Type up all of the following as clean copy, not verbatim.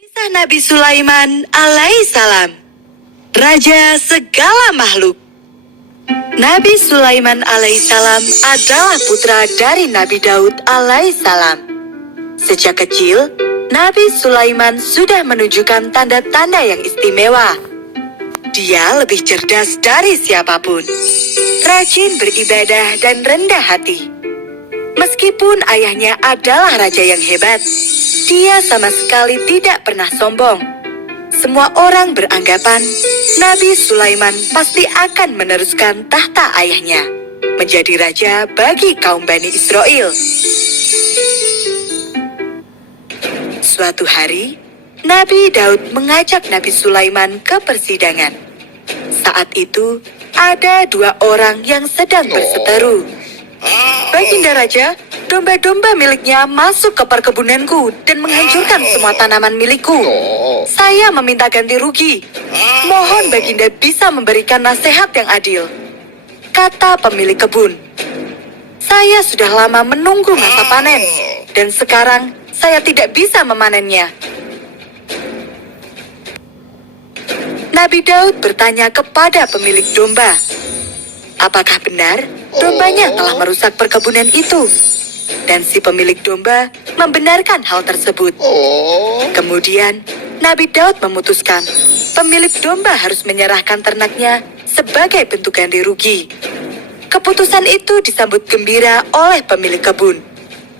Kisah Nabi Sulaiman alaihissalam, Raja segala makhluk. Nabi Sulaiman alaihissalam adalah putra dari Nabi Daud alaihissalam. Sejak kecil, Nabi Sulaiman sudah menunjukkan tanda-tanda yang istimewa. Dia lebih cerdas dari siapapun, rajin beribadah dan rendah hati. Meskipun ayahnya adalah raja yang hebat, dia sama sekali tidak pernah sombong. Semua orang beranggapan Nabi Sulaiman pasti akan meneruskan tahta ayahnya, menjadi raja bagi kaum Bani Israel. Suatu hari, Nabi Daud mengajak Nabi Sulaiman ke persidangan. Saat itu, ada dua orang yang sedang berseteru. Baginda Raja, domba-domba miliknya masuk ke perkebunanku dan menghancurkan semua tanaman milikku. Saya meminta ganti rugi. Mohon Baginda bisa memberikan nasihat yang adil, kata pemilik kebun. Saya sudah lama menunggu masa panen, dan sekarang saya tidak bisa memanennya. Nabi Daud bertanya kepada pemilik domba, apakah benar dombanya telah merusak perkebunan itu? Dan si pemilik domba membenarkan hal tersebut. Kemudian, Nabi Daud memutuskan pemilik domba harus menyerahkan ternaknya sebagai bentuk ganti rugi. Keputusan itu disambut gembira oleh pemilik kebun.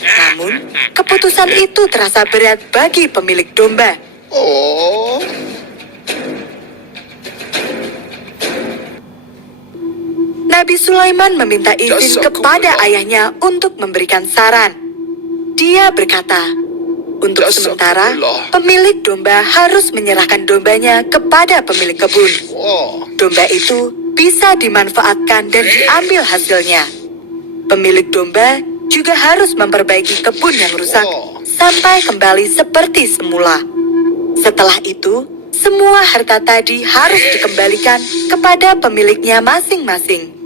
Namun, keputusan itu terasa berat bagi pemilik domba. Nabi Sulaiman meminta izin kepada ayahnya untuk memberikan saran. Dia berkata, untuk sementara, pemilik domba harus menyerahkan dombanya kepada pemilik kebun. Domba itu bisa dimanfaatkan dan diambil hasilnya. Pemilik domba juga harus memperbaiki kebun yang rusak sampai kembali seperti semula. Setelah itu, semua harta tadi harus dikembalikan kepada pemiliknya masing-masing.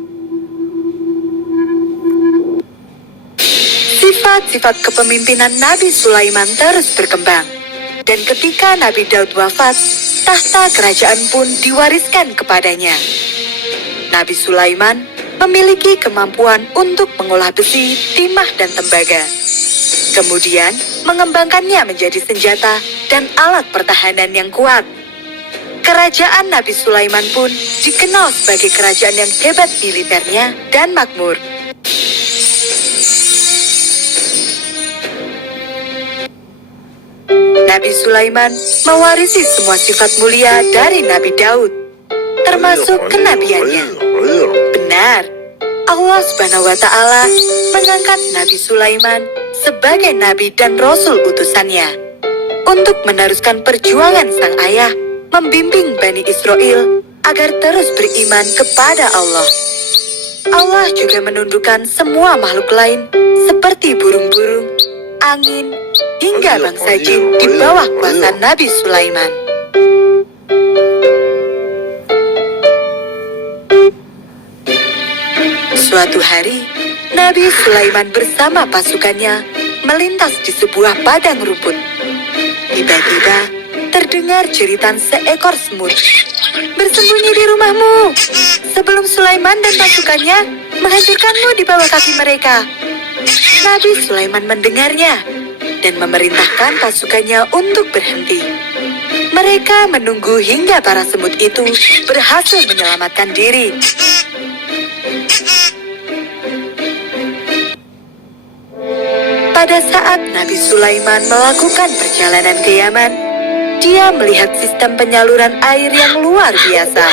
Sifat-sifat kepemimpinan Nabi Sulaiman terus berkembang. Dan ketika Nabi Daud wafat, tahta kerajaan pun diwariskan kepadanya. Nabi Sulaiman memiliki kemampuan untuk mengolah besi, timah, dan tembaga. Kemudian mengembangkannya menjadi senjata dan alat pertahanan yang kuat. Kerajaan Nabi Sulaiman pun dikenal sebagai kerajaan yang hebat militernya dan makmur. Nabi Sulaiman mewarisi semua sifat mulia dari Nabi Daud, termasuk kenabiannya. Benar, Allah Subhanahu wa Ta'ala mengangkat Nabi Sulaiman sebagai nabi dan rasul utusannya untuk meneruskan perjuangan sang ayah, membimbing Bani Israel agar terus beriman kepada Allah. Allah juga menundukkan semua makhluk lain seperti burung-burung, angin, hingga bangsa jin di bawah kuasa Nabi Sulaiman. Suatu hari, Nabi Sulaiman bersama pasukannya melintas di sebuah padang rumput. Tiba-tiba, terdengar jeritan seekor semut. Bersembunyi di rumahmu, sebelum Sulaiman dan pasukannya menghancurkanmu di bawah kaki mereka. Nabi Sulaiman mendengarnya dan memerintahkan pasukannya untuk berhenti. Mereka menunggu hingga para semut itu berhasil menyelamatkan diri. Pada saat Nabi Sulaiman melakukan perjalanan ke Yaman, dia melihat sistem penyaluran air yang luar biasa.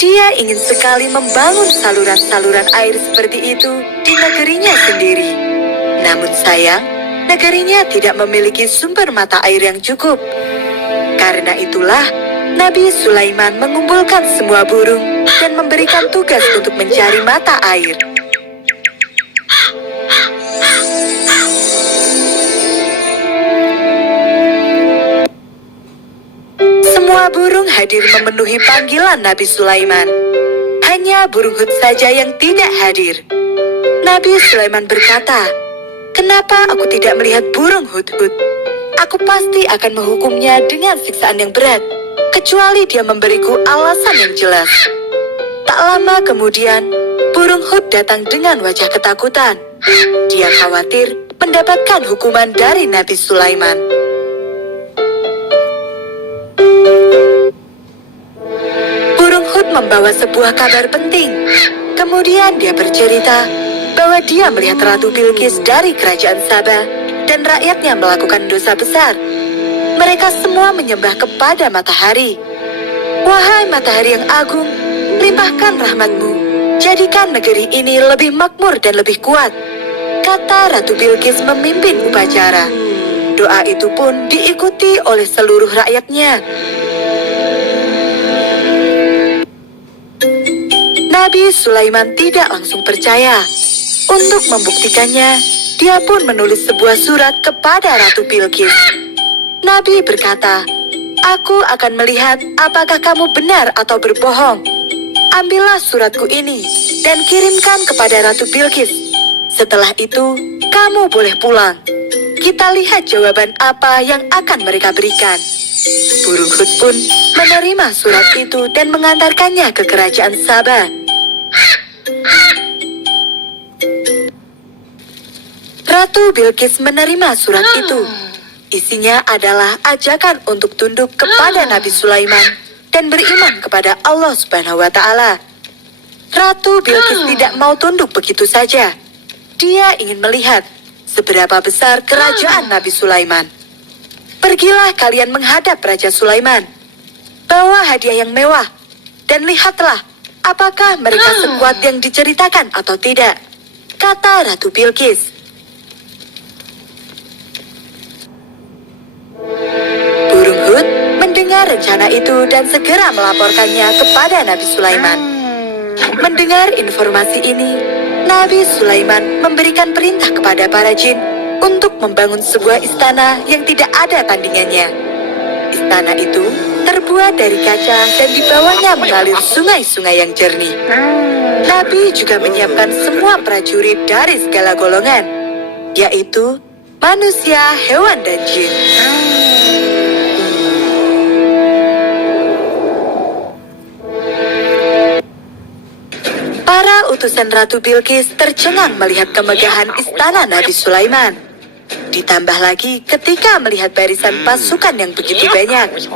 Dia ingin sekali membangun saluran-saluran air seperti itu di negerinya sendiri. Namun sayang, negerinya tidak memiliki sumber mata air yang cukup. Karena itulah, Nabi Sulaiman mengumpulkan semua burung dan memberikan tugas untuk mencari mata air. Semua burung hadir memenuhi panggilan Nabi Sulaiman. Hanya burung hut saja yang tidak hadir. Nabi Sulaiman berkata, "Kenapa aku tidak melihat burung hut-hut? Aku pasti akan menghukumnya dengan siksaan yang berat, kecuali dia memberiku alasan yang jelas. Tak lama kemudian, burung Hud datang dengan wajah ketakutan. Dia khawatir mendapatkan hukuman dari Nabi Sulaiman. Burung Hud membawa sebuah kabar penting. Kemudian dia bercerita bahwa dia melihat Ratu Bilqis dari kerajaan Sabah dan rakyatnya melakukan dosa besar. Mereka semua menyembah kepada matahari. Wahai matahari yang agung, limpahkan rahmat-Mu. Jadikan negeri ini lebih makmur dan lebih kuat. Kata Ratu Bilqis memimpin upacara. Doa itu pun diikuti oleh seluruh rakyatnya. Nabi Sulaiman tidak langsung percaya. Untuk membuktikannya, dia pun menulis sebuah surat kepada Ratu Bilqis. Nabi berkata, "Aku akan melihat apakah kamu benar atau berbohong. Ambillah suratku ini dan kirimkan kepada Ratu Bilqis. Setelah itu, kamu boleh pulang. Kita lihat jawaban apa yang akan mereka berikan." Burung Hud pun menerima surat itu dan mengantarkannya ke kerajaan Sabah. Ratu Bilqis menerima surat itu. Isinya adalah ajakan untuk tunduk kepada Nabi Sulaiman dan beriman kepada Allah Subhanahu wa Ta'ala. Ratu Bilqis tidak mau tunduk begitu saja. Dia ingin melihat seberapa besar kerajaan Nabi Sulaiman. Pergilah kalian menghadap Raja Sulaiman. Bawa hadiah yang mewah dan lihatlah apakah mereka sekuat yang diceritakan atau tidak, kata Ratu Bilqis. Burung Hud mendengar rencana itu dan segera melaporkannya kepada Nabi Sulaiman. Mendengar informasi ini, Nabi Sulaiman memberikan perintah kepada para jin untuk membangun sebuah istana yang tidak ada tandingannya. Istana itu terbuat dari kaca dan di bawahnya mengalir sungai-sungai yang jernih. Nabi juga menyiapkan semua prajurit dari segala golongan, yaitu manusia, hewan, dan jin. Para utusan Ratu Bilqis tercengang melihat kemegahan istana Nabi Sulaiman. Ditambah lagi ketika melihat barisan pasukan yang begitu banyak.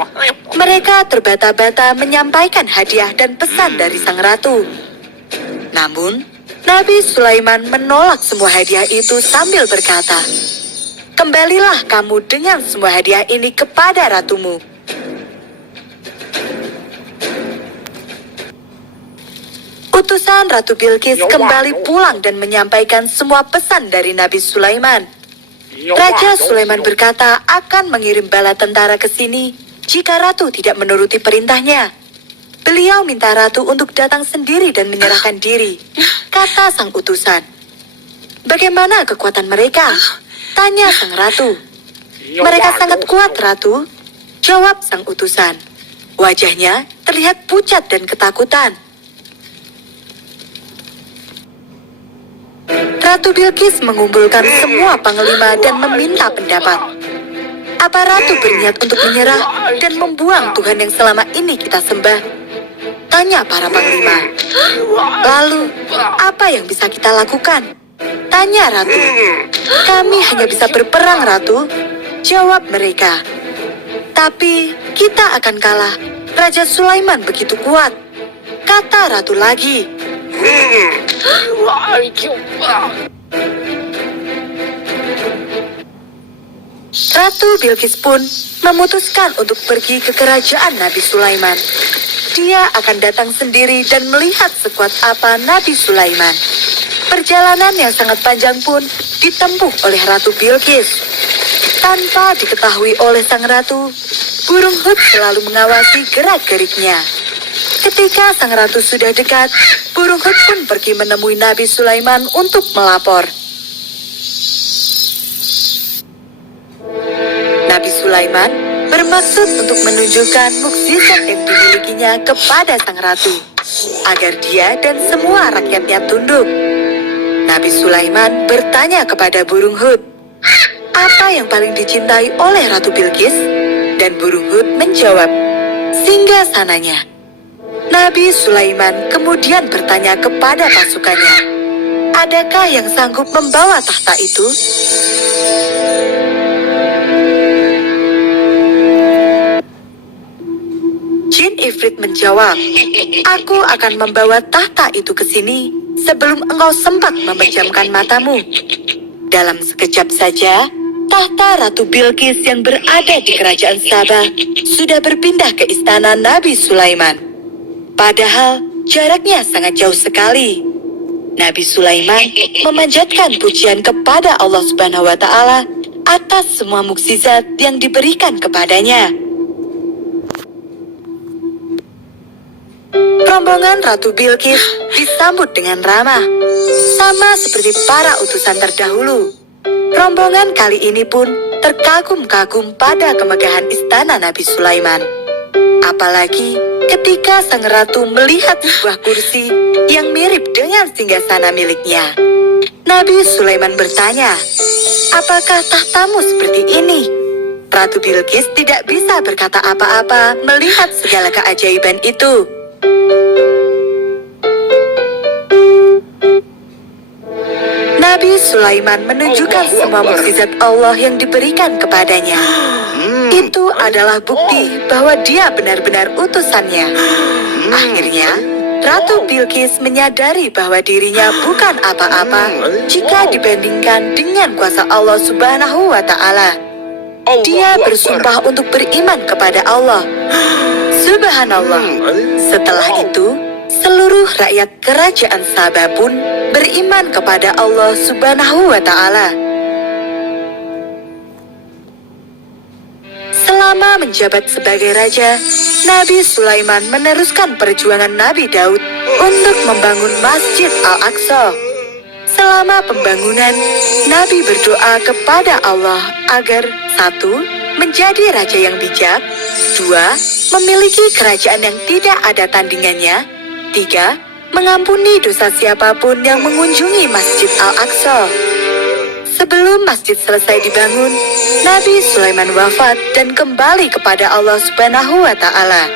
Mereka terbata-bata menyampaikan hadiah dan pesan dari sang ratu. Namun, Nabi Sulaiman menolak semua hadiah itu sambil berkata, "Kembalilah kamu dengan semua hadiah ini kepada ratumu." Utusan Ratu Bilqis kembali pulang dan menyampaikan semua pesan dari Nabi Sulaiman. Raja Sulaiman berkata akan mengirim bala tentara ke sini jika Ratu tidak menuruti perintahnya. Beliau minta Ratu untuk datang sendiri dan menyerahkan diri, kata sang utusan. "Bagaimana kekuatan mereka?" tanya sang Ratu. "Mereka sangat kuat, Ratu," jawab sang utusan. Wajahnya terlihat pucat dan ketakutan. Ratu Bilqis mengumpulkan semua panglima dan meminta pendapat. Apa Ratu berniat untuk menyerah dan membuang Tuhan yang selama ini kita sembah? Tanya para panglima. Lalu, apa yang bisa kita lakukan? Tanya Ratu. "Kami hanya bisa berperang, Ratu," jawab mereka. "Tapi kita akan kalah. Raja Sulaiman begitu kuat," kata Ratu lagi. Ratu Bilqis pun memutuskan untuk pergi ke kerajaan Nabi Sulaiman. Dia akan datang sendiri dan melihat sekuat apa Nabi Sulaiman. Perjalanan yang sangat panjang pun ditempuh oleh Ratu Bilqis. Tanpa diketahui oleh sang ratu, burung Hud selalu mengawasi gerak-geriknya. Ketika sang ratu sudah dekat, burung Hud pun pergi menemui Nabi Sulaiman untuk melapor. Nabi Sulaiman bermaksud untuk menunjukkan mukjizat yang dimilikinya kepada sang ratu, agar dia dan semua rakyatnya tunduk. Nabi Sulaiman bertanya kepada burung Hud, apa yang paling dicintai oleh Ratu Bilqis? Dan burung Hud menjawab, singgasananya. Nabi Sulaiman kemudian bertanya kepada pasukannya, adakah yang sanggup membawa tahta itu? Jin Ifrit menjawab, aku akan membawa tahta itu ke sini sebelum engkau sempat memejamkan matamu. Dalam sekejap saja, tahta Ratu Bilqis yang berada di kerajaan Sabah sudah berpindah ke istana Nabi Sulaiman. Padahal jaraknya sangat jauh sekali. Nabi Sulaiman memanjatkan pujian kepada Allah Subhanahu wa Ta'ala atas semua mukjizat yang diberikan kepadanya. Rombongan Ratu Bilqis disambut dengan ramah, sama seperti para utusan terdahulu. Rombongan kali ini pun terkagum-kagum pada kemegahan istana Nabi Sulaiman. Apalagi ketika sang ratu melihat sebuah kursi yang mirip dengan singgasana miliknya. Nabi Sulaiman bertanya, apakah tahtamu seperti ini? Ratu Bilqis tidak bisa berkata apa-apa melihat segala keajaiban itu. Nabi Sulaiman menunjukkan semua mukjizat Allah yang diberikan kepadanya. Itu adalah bukti bahwa dia benar-benar utusannya. Akhirnya, Ratu Bilqis menyadari bahwa dirinya bukan apa-apa jika dibandingkan dengan kuasa Allah Subhanahu wa Ta'ala. Dia bersumpah untuk beriman kepada Allah. Subhanallah. Setelah itu, seluruh rakyat kerajaan Sabah pun beriman kepada Allah Subhanahu wa Ta'ala. Selama menjabat sebagai raja, Nabi Sulaiman meneruskan perjuangan Nabi Daud untuk membangun Masjid Al-Aqsa. Selama pembangunan, Nabi berdoa kepada Allah agar 1. Menjadi raja yang bijak, 2. Memiliki kerajaan yang tidak ada tandingannya, 3. Mengampuni dosa siapapun yang mengunjungi Masjid Al-Aqsa. Sebelum masjid selesai dibangun, Nabi Sulaiman wafat dan kembali kepada Allah Subhanahu wa Ta'ala.